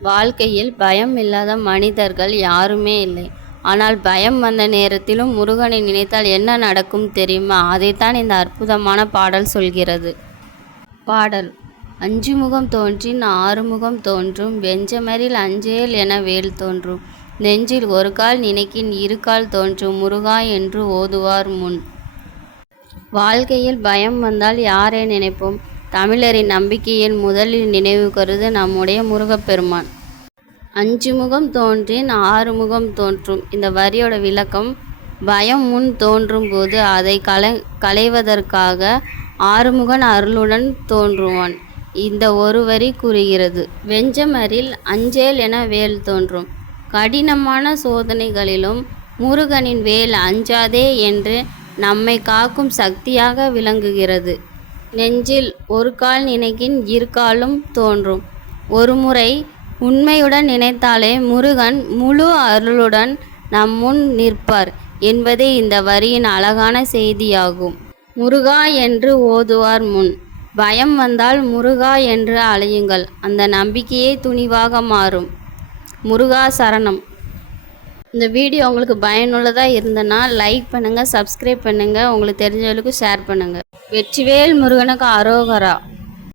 வாழ்க்கையில் பயம் இல்லாத மனிதர்கள் யாருமே இல்லை. ஆனால் பயம் வந்த நேரத்திலும் முருகனை நினைத்தால் என்ன நடக்கும் தெரியுமா? அதைத்தான் இந்த அற்புதமான பாடல் சொல்கிறது. பாடல்: அஞ்சு முகம் தோன்றின் ஆறுமுகம் தோன்றும், வெஞ்சமரில் அஞ்சேல் என வேல் தோன்றும், நெஞ்சில் ஒரு கால் நினைக்கின் இரு கால் தோன்றும், முருகா என்று ஓதுவார் முன். வாழ்க்கையில் பயம் வந்தால் யாரை நினைப்போம்? தமிழரின் நம்பிக்கையில் முதலில் நினைவு கருது நம்முடைய முருகப்பெருமான். அஞ்சு முகம் தோன்றின் ஆறுமுகம் தோன்றும். இந்த வரியோட விளக்கம்: பயம் முன் தோன்றும் போது அதை களைவதற்காக ஆறுமுகன் அருளுடன் தோன்றுவான். இந்த ஒரு வரி கூறுகிறது. வெஞ்சமரில் அஞ்சேல் என வேல் தோன்றும். கடினமான சோதனைகளிலும் முருகனின் வேல் அஞ்சாதே என்று நம்மை காக்கும் சக்தியாக விளங்குகிறது. நெஞ்சில் ஒரு கால் நினைக்கின் இரு காலும் தோன்றும். ஒரு முறை உண்மையுடன் நினைத்தாலே முருகன் முழு அருளுடன் நம் முன் நிற்பார் என்பதே இந்த வரியின் அழகான செய்தியாகும். முருகா என்று ஓதுவார் முன். பயம் வந்தால் முருகா என்று அழையுங்கள். அந்த நம்பிக்கையே துணிவாக மாறும். முருகா சரணம். இந்த வீடியோ உங்களுக்கு பயனுள்ளதாக இருந்தனா லைக் பண்ணுங்கள், சப்ஸ்கிரைப் பண்ணுங்கள், உங்களுக்கு தெரிஞ்சவங்களுக்கு ஷேர் பண்ணுங்கள். வெற்றிவேல் முருகனுக்கு அரோகரா.